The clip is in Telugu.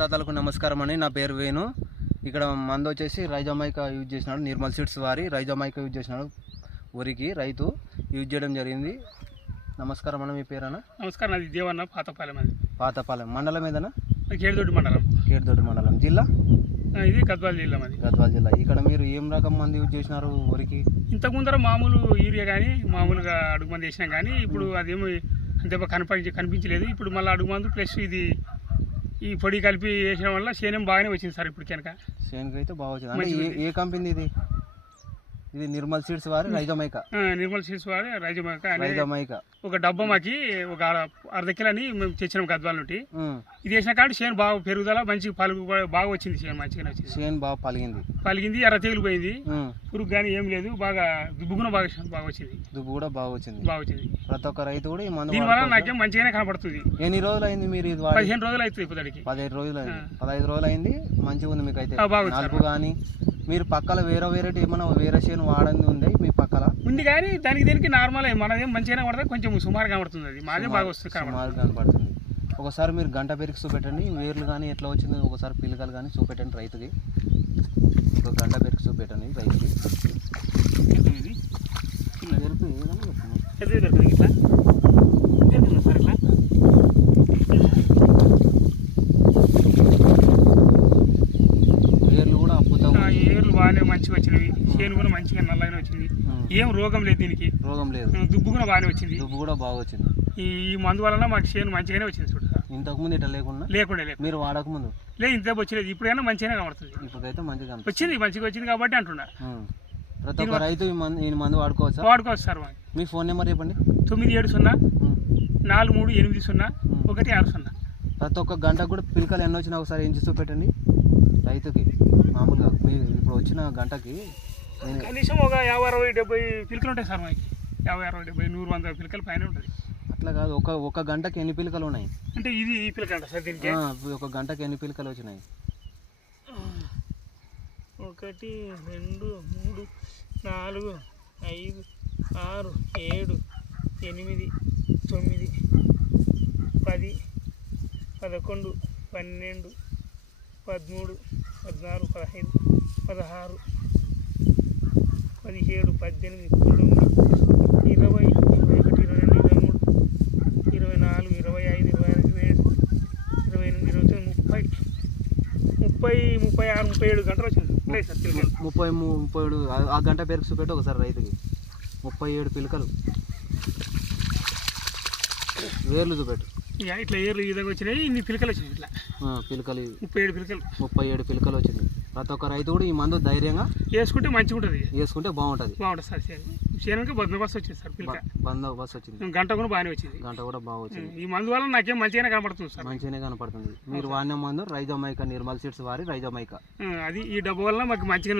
దాతలకు నమస్కారం అండి. నా పేరు వేణు. ఇక్కడ మందు వచ్చేసి రైజోమైకా యూజ్ చేసినాడు. నిర్మల్ సీడ్స్ వారి రైజోమైకా యూజ్ చేసినాడు. వరికి రైతు యూజ్ చేయడం జరిగింది. నమస్కారం అన్న, మీ పేరన్నా? నమస్కారం, అది దేవన్న పాతపాలెం. అది పాతపాలెం మండలం ఏదన్నా? కేడుదొడ్డి మండలం. కేడుదొడ్డి మండలం. జిల్లా? ఇది గద్వాల జిల్లా. అది గద్వాల జిల్లా. ఇక్కడ మీరు ఏం రకం మందు యూజ్ చేసినారు వరికి? ఇంతకు ముందర మామూలు యూరియా కానీ మామూలుగా అడుగు మంది వేసినాం కానీ ఇప్పుడు అదేమో అంతే కనిపించలేదు. ఇప్పుడు మళ్ళీ అడుగు మందు ప్లస్ ఇది ఈ పొడి కలిపి వేసిన వల్ల చేనేం బాగానే వచ్చింది సార్. ఇప్పుడు కనుక చేనుకి అయితే బాగా వచ్చింది. అంటే ఏ కంపెనీ ఇది? ఇది నిర్మల్ సీడ్స్ వారి రైజోమైకా. నిర్మల్ సీడ్స్ వారి రైజోమైకా. ఒక డబ్బా మాకి ఒక అర్ధ కిలోని మేము తెచ్చినాం గద్వాల నుండి. ఇది వేసిన కానీ చేను బాగా పెరుగుదల మంచి పలుగు బాగా వచ్చింది. చేను మంచిగానే వచ్చింది. చేను బాగా పలిగింది. ఎర్ర తెగులు పోయింది. పురుగు కానీ ఏం లేదు. బాగా దుబ్బు కూడా బాగా వచ్చింది. దుబ్బు కూడా బాగా వచ్చింది. ప్రతి ఒక్క రైతు కూడా ఈ మందు దీనివల్ల నాకేం మంచిగానే కనపడుతుంది. ఎన్ని రోజులు అయింది మీరు ఇది? 15 రోజులు అవుతుంది. ఇప్పటికి 15 రోజులు అయింది. 15 రోజులు అయింది. మంచిగా ఉంది మీకు అయితే. నలుపు కానీ మీరు పక్కల వేరే ఏమైనా వేరే చేను వాడింది ఉంది మీ పక్కల? ఉంది కానీ దీనికి నార్మల్ మనదేం మంచిగానే పడుతుంది. కొంచెం సుమారు కనబడుతుంది. అది మాదే బాగా వస్తుంది. సుమారు కనపడుతుంది. ఒకసారి మీరు గంట పెరికి చూపెట్టండి. వేర్లు కానీ ఎట్లా వచ్చింది ఒకసారి పిల్లకలు కానీ చూపెట్టండి రైతుకి. ఒక గంట పెరికి చూపెట్టండి రైతుకి. వేర్లు కూడా అద్భుతంగా, ఏర్లు బాగానే మంచిగా వచ్చినవి. చేను కూడా మంచిగా నల్లగానే వచ్చింది. ఏం రోగం లేదు దీనికి. రోగం లేదు. దుబ్బు కూడా బాగానే వచ్చింది. దుబ్బు కూడా బాగా వచ్చింది. ఈ మందు వలన మాకు చేను మంచిగానే వచ్చింది. చూడ ఇంతకుముందు ఇట్లా లేకుండా మీరు వాడకముందు లేదు, ఇంత వచ్చిలేదు. ఇప్పుడైనా మంచిగానే కనబడుతుంది. ఇప్పుడైతే మంచిగా మంచిగా వచ్చింది కాబట్టి అంటున్నా. ప్రతి ఒక్క రైతు ఈ మందు వాడుకోవచ్చు సార్. మీ ఫోన్ నెంబర్ చెప్పండి. 9704380160. ప్రతి ఒక్క గంటకు కూడా పిలకలు ఎన్ని వచ్చినా ఒకసారి ఏం చేస్తూ పెట్టండి రైతుకి. మామూలుగా మీరు ఇప్పుడు వచ్చిన గంటకి కనీసం ఒక 50-60-70 పిలకలు ఉంటాయి సార్. మనకి 50-60-70-100 పిలకలు పైన ఉంటుంది. అట్లా కాదు, ఒక గంటకి ఎన్ని పిలకలు ఉన్నాయి అంటే ఇది ఈ పిలక అంట సార్ దీనికి. ఒక గంటకి ఎన్ని పిలకలు వచ్చినాయి? 1 2 3 4 5 6 7 8 9 10 11 12 13 14 15 16 17 18 19 20 21 22 23 24 25 26 27 28 30 36 37 గంటలు వచ్చింది. 37 ఆ గంట పేరుకు చూపెట్టి ఒకసారి రైతుకి. 37 పిలకలు. వేర్లు చూపెట్టు. ఇట్లా ఏర్లు ఈ విధంగా వచ్చినాయి. ఇన్ని పిలకలు వచ్చినాయి. ఇట్లా పిలకలు 37 పిలకలు వచ్చింది. ప్రతి ఒక్క రైతు కూడా ఈ మందు ధైర్యంగా వేసుకుంటే మంచిగా ఉంటుంది. వేసుకుంటే బాగుంటుంది సార్. చేనుకి బందోబస్తు వచ్చింది సార్. పిలక బందోబస్తు వచ్చింది. గంట కూడా బాగానే వచ్చింది. బాగా వచ్చింది. ఈ మందు వల్ల నాకేం మంచిగానే కనపడుతుంది సార్. మంచిగానే కనపడుతుంది. మీరు వాడిన మందు రైజోమైకా, నిర్మల్ సీడ్స్ వారి రైజోమైకా. అది ఈ డబ్బు వల్ల మాకు మంచిగా